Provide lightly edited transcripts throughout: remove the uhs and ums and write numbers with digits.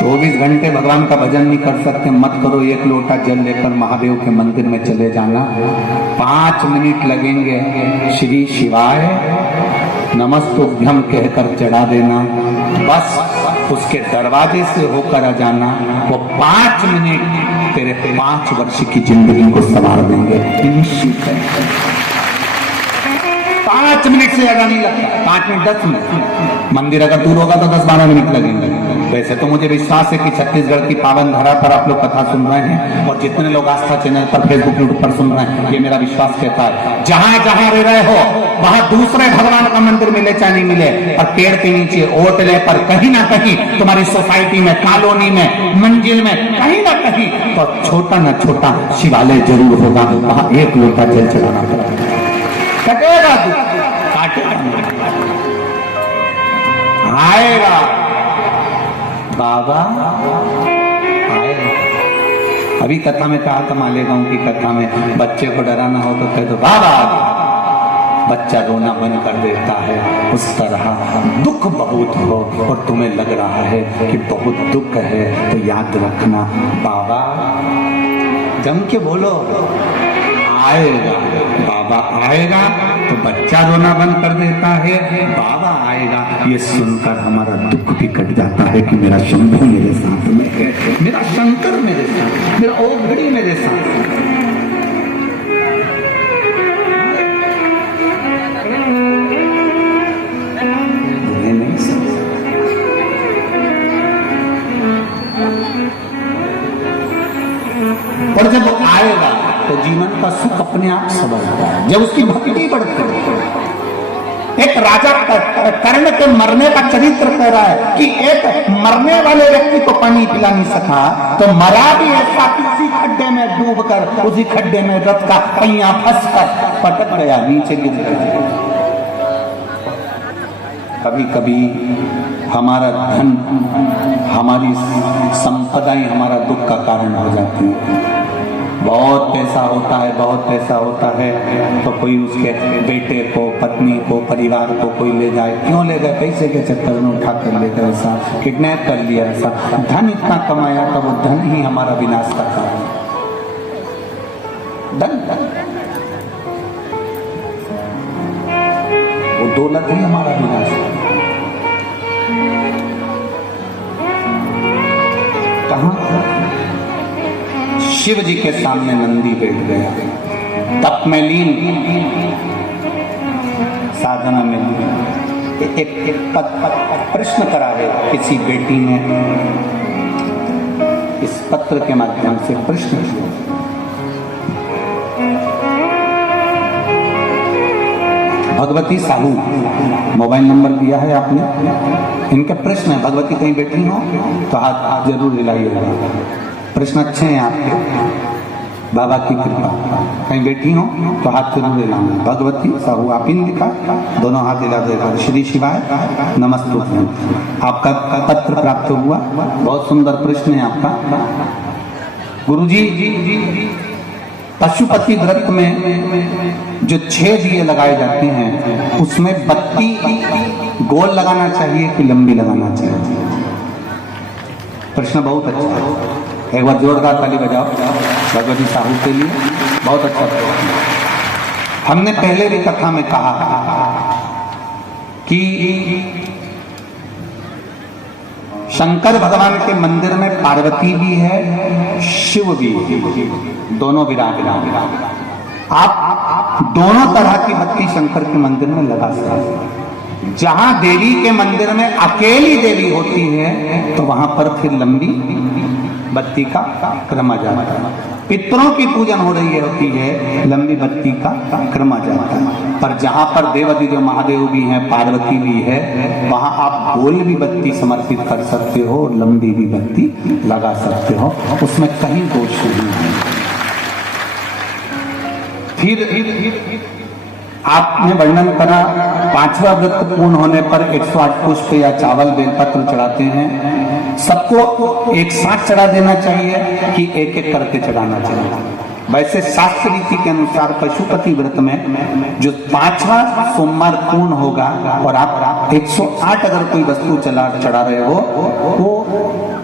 24 घंटे भगवान का भजन नहीं कर सकते, मत करो। 1 लोटा जल लेकर महादेव के मंदिर में चले जाना, 5 मिनट लगेंगे, श्री शिवाय नमस्तुभ्यम कहकर चढ़ा देना, बस उसके दरवाजे से होकर आ जाना। वो 5 मिनट तेरे 5 वर्ष की जिंदगी को संवार देंगे, निश्चित है। 5 मिनट से ज्यादा नहीं लगता, 5 मिनट 10 मिनट। मंदिर अगर दूर होगा तो 10-12 मिनट लगेंगे। वैसे तो मुझे विश्वास है कि छत्तीसगढ़ की पावन धरा पर आप लोग कथा सुन रहे हैं, और जितने लोग आस्था चैनल पर, फेसबुक, यूट्यूब पर सुन रहे हैं, ये मेरा विश्वास कहता है, जहां जहां रह रहे हो वहां दूसरे भगवान का मंदिर मिले चाहे नहीं मिले, और पेड़ के नीचे, ओटले पर, कहीं ना कहीं तुम्हारी सोसाइटी में, कॉलोनी में, मंजिल में, कहीं ना कहीं तो छोटा ना छोटा शिवालय जरूर होगा। वहां 1 लोटा जल चढ़ाना पड़ेगा, कटेगा काटेगा, आएगा बाबा आएगा। अभी कथा में कहा था, मालेगांव की कथा में, बच्चे को डराना हो तो कह दो बाबा, बच्चा रोना बंद कर देता है। उस तरह दुख बहुत हो और तुम्हें लग रहा है कि बहुत दुख है, तो याद रखना बाबा, जम के बोलो, आएगा बाबा आएगा। तो बच्चा रोना बंद कर देता है, बाबा आएगा, ये सुनकर हमारा दुख भी कट जाता है कि मेरा शंभू मेरे साथ में है, मेरा शंकर मेरे साथ, मेरा ओघड़ी मेरे साथ है। और जब वो आएगा तो जीवन का सुख अपने आप समझता है, जब उसकी भक्ति बढ़ती है। एक राजा कर्ण के मरने का चरित्र कह रहा है कि एक मरने वाले व्यक्ति को पानी पिला नहीं सका, तो मरा भी ऐसा कि उसी खड्डे में डूबकर, उसी खड्डे में रथ का पहिया फंसकर पटक गया, नीचे गिर गया। कभी कभी हमारा धन, हमारी संपदा ही हमारा दुख का कारण हो जाती है। बहुत पैसा होता है, बहुत पैसा होता है, तो कोई उसके बेटे को, पत्नी को, परिवार को कोई ले जाए, क्यों ले गए? पैसे के चक्कर में उठा कर ले गए, ऐसा किडनैप कर लिया, ऐसा धन इतना कमाया था, वो धन ही हमारा विनाश का कारण। धन वो दौलत ही हमारा विनाश है। कहां? शिव जी के सामने नंदी बैठ गया, तप में लीन, साधना में लीन। एक प्रश्न करा है किसी बेटी ने, इस पत्र के माध्यम से प्रश्न किया। भगवती साहू, मोबाइल नंबर दिया है आपने, इनका प्रश्न है। भगवती कहीं बैठी हो तो हाथ जरूर हिलाइएगा। प्रश्न अच्छे हैं आपके, बाबा की कृपा। कहीं बैठी हो तो हाथ जरूर हिलाना। भगवती साहू आप ही ने लिखा, दोनों हाथ हिला देगा। श्री शिवाय नमस्तुभ्यम। आपका पत्र प्राप्त हुआ, बहुत सुंदर प्रश्न है आपका। गुरुजी, पशुपति व्रत में जो 6 दिए लगाए जाते हैं, उसमें बत्ती गोल लगाना चाहिए कि लंबी लगाना चाहिए? प्रश्न बहुत अच्छा है, एक बार जोरदार ताली बजाओ भगवती साहू के लिए, बहुत अच्छा प्रश्न। हमने पहले भी कथा में कहा कि शंकर भगवान के मंदिर में पार्वती भी है, शिव भी, दोनों विराजमान। आप दोनों तरह की बत्ती शंकर के मंदिर में लगा सकते हैं। जहां देवी के मंदिर में अकेली देवी होती है तो वहां पर फिर लंबी बत्ती का क्रम आ जाता है। पितरों की पूजन हो रही होती है, लंबी बत्ती का क्रम आ जाता है। पर जहां पर देवादिदेव महादेव भी हैं, पार्वती भी है, वहां आप गोल भी बत्ती समर्पित कर सकते हो, लंबी भी बत्ती लगा सकते हो, उसमें कहीं दोष नहीं है। फिर आपने वर्णन करा 5वां व्रत पूर्ण होने पर 108 पुष्प या चावल बेलपत्र चढ़ाते हैं। सबको एक साथ चढ़ा देना चाहिए कि एक एक करके चढ़ाना चाहिए? वैसे शास्त्र रीति के अनुसार पशुपति व्रत में जो 5वां सोमवार पूर्ण होगा और आप 108 अगर कोई वस्तु चढ़ा रहे हो तो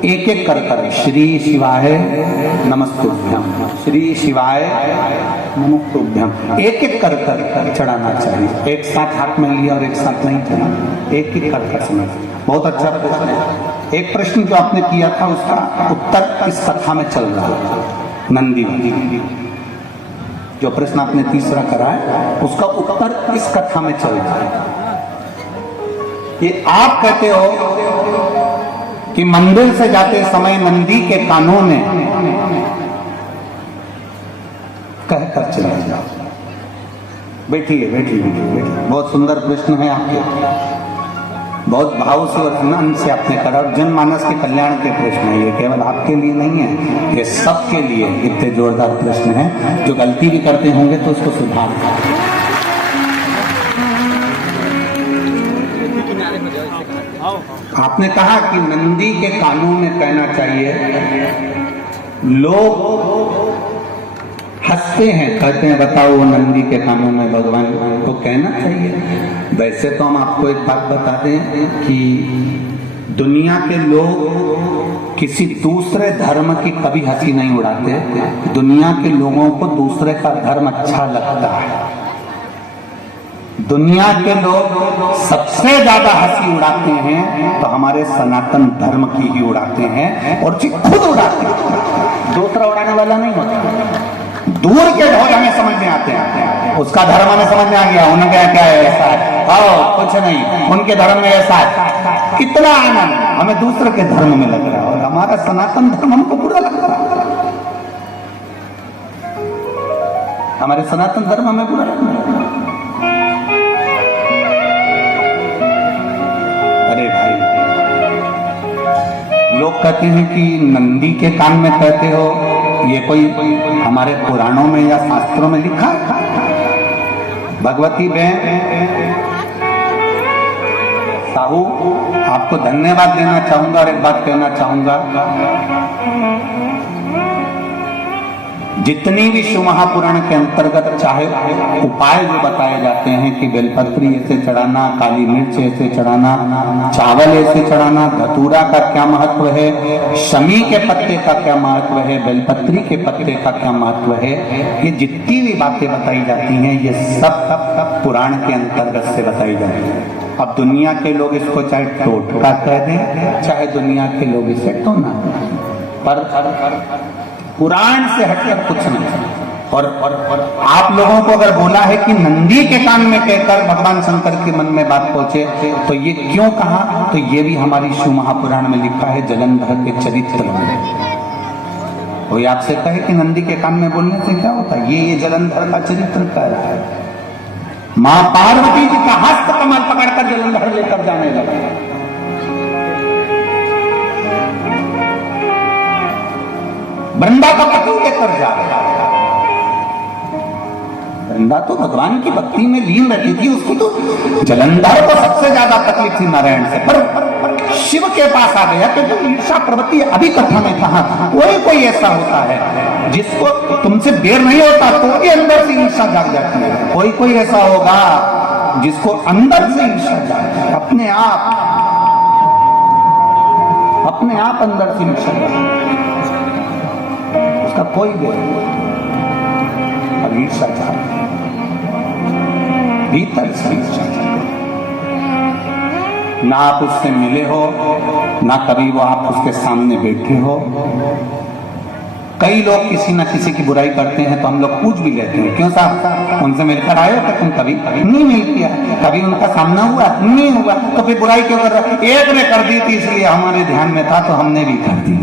एक एक कर श्री शिवाय नमस्तुभ्यम, श्री शिवाय नमस्तुभ्यम एक एक कर चढ़ाना चाहिए। एक साथ हाथ में लिया और एक साथ नहीं चढ़ा, एक एक कर समझ। बहुत अच्छा प्रश्न है। एक प्रश्न जो आपने किया था उसका उत्तर इस कथा में चल रहा है। नंदी जो प्रश्न आपने तीसरा करा है उसका उत्तर इस कथा में चल रहा है। ये आप कहते हो कि मंदिर से जाते समय नंदी के कानों में कहकर चले जाओ। बैठिए बैठिए बैठिए। बहुत सुंदर प्रश्न है आपके, बहुत भाव से और आनंद से आपने करा और जनमानस के कल्याण के प्रश्न है। ये केवल आपके लिए नहीं है, ये सबके लिए इतने जोरदार प्रश्न है। जो गलती भी करते होंगे तो उसको सुधार। आपने कहा कि नंदी के कानों में कहना चाहिए। लोग हंसते हैं, कहते हैं बताओ नंदी के कानों में भगवान को कहना चाहिए। वैसे तो हम आपको एक बात बता दें कि दुनिया के लोग किसी दूसरे धर्म की कभी हंसी नहीं उड़ाते। दुनिया के लोगों को दूसरे का धर्म अच्छा लगता है। दुनिया के लोग सबसे ज्यादा हंसी उड़ाते हैं तो हमारे सनातन धर्म की ही उड़ाते हैं, और जो खुद उड़ाते हैं दूसरा उड़ाने वाला नहीं होता। दूर के ढोल हमें समझ में आते हैं, उसका धर्म हमें समझ में आ गया, उनका क्या है ऐसा है, आओ कुछ नहीं, उनके धर्म में ऐसा है। कितना आनंद हमें दूसरे के धर्म में लग रहा है और हमारा सनातन धर्म हमको बुरा लग रहा है। हमारे सनातन धर्म हमें बुरा लग रहा है। अरे भाई, लोग कहते हैं कि नंदी के कान में कहते हो, ये कोई हमारे पुराणों में या शास्त्रों में लिखा है? भगवती बहन साहू, आपको धन्यवाद देना चाहूंगा और एक बात कहना चाहूंगा। जितनी भी शिव महापुराण के अंतर्गत चाहे उपाय जो बताए जाते हैं कि बेलपत्री ऐसे चढ़ाना, काली मिर्च ऐसे चढ़ाना, चावल ऐसे चढ़ाना, धतूरा का क्या महत्व है, शमी के पत्ते का क्या महत्व है, बेलपत्री के पत्ते का क्या महत्व है, ये जितनी भी बातें बताई जाती हैं ये सब पुराण के अंतर्गत से बताई जाती है। अब दुनिया के लोग इसको चाहे टोटका कह दें, चाहे दुनिया के लोग इसे टोना, पर पुराण से हटकर कुछ नहीं। और आप लोगों को अगर बोला है कि नंदी के कान में कहकर भगवान शंकर के मन में बात पहुंचे, तो ये क्यों कहा? तो ये भी हमारी शिव महापुराण में लिखा है, जलंधर के चरित्र में। कोई आपसे कहे कि नंदी के कान में बोलने से क्या होता है, ये जलंधर का चरित्र कह रहा है। माँ पार्वती जी का हस्त कमल पकड़कर जलंधर लेकर जाने लगा। वृंदा का पति लेकर जा रहा है। वृंदा तो भगवान की भक्ति में लीन रहती थी, उसको तो जलंधर को सबसे ज्यादा तकलीफ थी नारायण से, पर शिव के पास आ गया। तो जो ईर्षा प्रवृत्ति अभी कथा में कहा, कोई ऐसा होता है जिसको तुमसे बेर नहीं होता तो ये अंदर से ईर्षा जाग जाती है। कोई ऐसा होगा जिसको अंदर से ईर्षा जाग जाए, अपने आप अंदर से ईर्षा जाए, उसका कोई बेर नहीं। अब ईर्षा जाए भीतर से ईर्षा जाए। ना आप उससे मिले हो, ना कभी वो आप उसके सामने बैठे हो। कई लोग किसी न किसी की बुराई करते हैं तो हम लोग पूछ भी लेते हैं, क्यों साहब उनसे मिलकर आए हो? तो तुम कभी नहीं मिल किया, कभी उनका सामना हुआ नहीं हुआ, तो फिर बुराई क्यों कर रहा? एक ने कर दी थी इसलिए हमारे ध्यान में था तो हमने भी कर दी।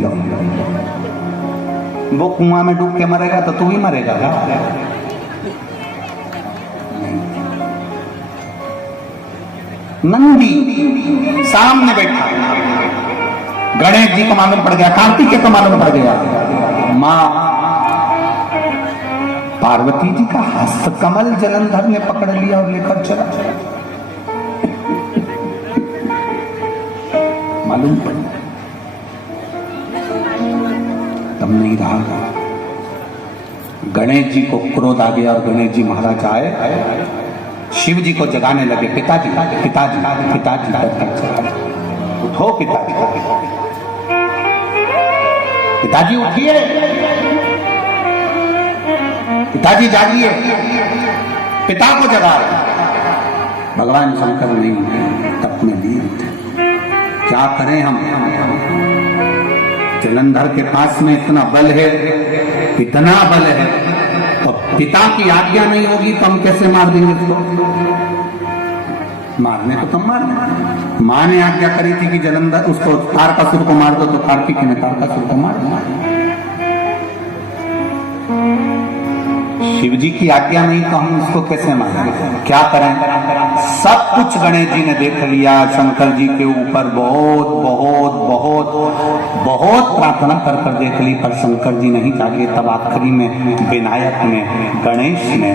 वो कुआं में डूब के मरेगा तो तू ही मरेगा क्या? नंदी सामने बैठा, गणेश जी को मालूम पड़ गया, कार्तिकेय को मालूम पड़ गया, माँ पार्वती जी का हस्त कमल जलंधर ने पकड़ लिया और लेकर चला। मालूम पड़ तब नहीं रहा। गणेश जी को क्रोध आ गया और गणेश जी महाराज आए, शिव जी को जगाने लगे। पिताजी पिताजी पिताजी उठो, पिताजी पिताजी उठिए, पिताजी जागिए, पिता को जगा। भगवान शंकर नहीं तप में लीन थे। क्या करें हम, जलंधर के पास में इतना बल है, इतना बल है, तो पिता की आज्ञा नहीं होगी तो हम कैसे मार देंगे उसको? मारने को तो मार दें। मां ने आज्ञा करी थी कि जलंधर उसको तारकासुर को मार दो, तो कार्तिक ने तारकासुर को मार दिया। शिव जी की आज्ञा नहीं तो हम उसको कैसे मारेंगे? क्या करें? सब कुछ गणेश जी ने देख लिया, शंकर जी के ऊपर बहुत बहुत बहुत बहुत प्रार्थना कर कर देख ली, पर शंकर जी नहीं जागे। तब आखिरी में विनायक ने, गणेश ने,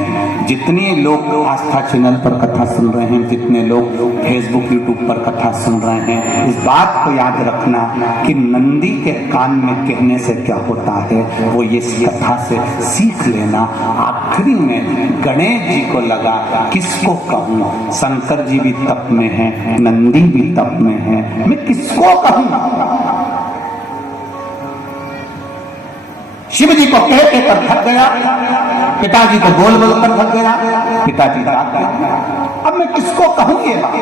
जितने लोग आस्था चैनल पर कथा सुन रहे हैं, जितने लोग फेसबुक यूट्यूब पर कथा सुन रहे हैं, इस बात को याद रखना कि नंदी के कान में कहने से क्या होता है, वो ये कथा से सीख लेना। आखिरी में गणेश जी को लगा किसको कहूं, शंकर जी भी तप में हैं, नंदी भी तप में है, मैं किसको कहूं? शिव जी को कह के कर थक गया, पिताजी को बोल बोल कर थक गया, पिताजी जाग गए। अब मैं किसको कहूं ये बात,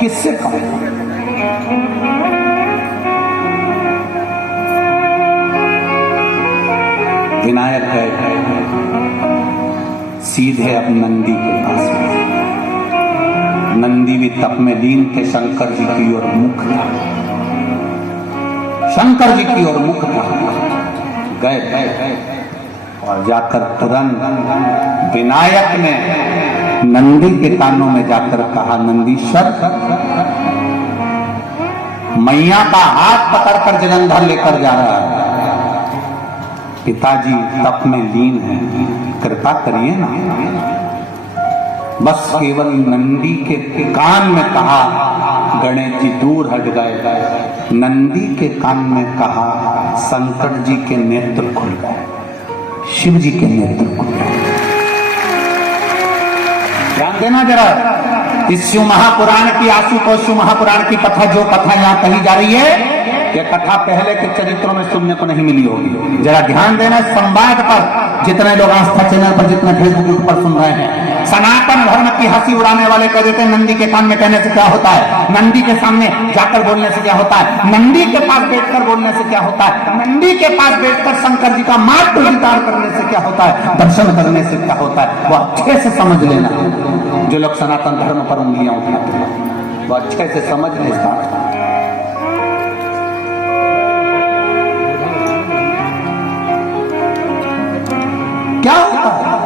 किससे कहूं? विनायक गए सीधे अब नंदी के पास में। नंदी भी तप में लीन थे, शंकर जी की ओर मुख था, शंकर जी की ओर मुख था। गए और जाकर तुरंत विनायक ने नंदी के कानों में जाकर कहा, नंदीश्वर, मैया का हाथ पकड़कर जलंधर लेकर जा रहा है, पिताजी तप में लीन है, कृपा करिए ना। बस केवल नंदी के कान में कहा, गणेश जी दूर हट गए। नंदी के कान में कहा, शंकर जी के नेत्र खुल गए, शिव जी के नेत्र खुल गए। ध्यान देना जरा, इस शिव महापुराण की, आशुतोष शिव महापुराण की कथा, जो कथा यहाँ कही जा रही है, ये कथा पहले के चरित्रों में सुनने को नहीं मिली होगी। जरा ध्यान देना संवाद पर, जितने लोग आस्था चैनल पर, जितने फेसबुक पर सुन रहे हैं। सनातन धर्म की हंसी उड़ाने वाले कह देते हैं नंदी के कान में कहने से क्या होता है, नंदी के सामने जाकर बोलने से क्या होता है, नंदी के पास बैठकर बोलने से क्या होता है, नंदी के पास बैठकर शंकर जी का मार्ग विचार करने से क्या होता है, दर्शन करने से क्या होता है। वो अच्छे से समझ लेना, जो लोग सनातन धर्म पर उंगलियां उठाते हैं, वो अच्छे से समझ ले इस बात को। क्या होता है?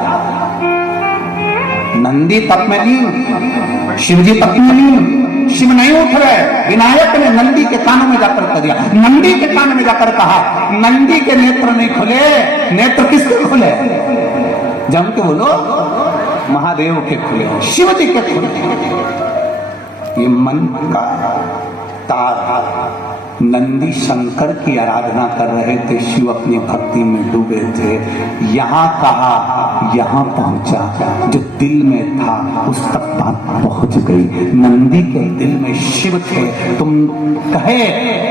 नंदी तप में लीन, शिव जी तप में लीन, शिव नहीं उठ रहे। विनायक ने नंदी के कानों में जाकर कह दिया, नंदी के कान में जाकर कहा, नंदी के नेत्र नहीं खुले, नेत्र किसके खुले? जम के बोलो, महादेव के खुले, शिव जी के खुले। ये मन का तार। नंदी शंकर की आराधना कर रहे थे, शिव अपनी भक्ति में डूबे थे। यहाँ कहा, यहाँ पहुंचा, जो दिल में था उस तक बात पहुंच गई। नंदी के दिल में शिव थे, तुम कहे,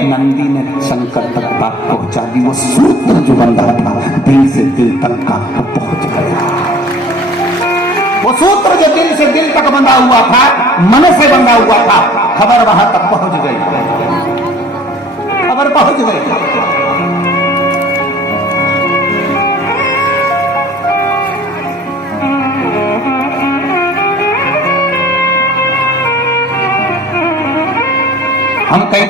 नंदी ने शंकर तक बात पहुंचा दी। वो सूत्र जो बंधा था दिल से दिल तक का, वो पहुंच गया। वो सूत्र जो दिल से दिल तक बंधा हुआ था, मन से बंधा हुआ था, खबर वहां तक पहुंच गई, खबर पहुंच गई। हम कई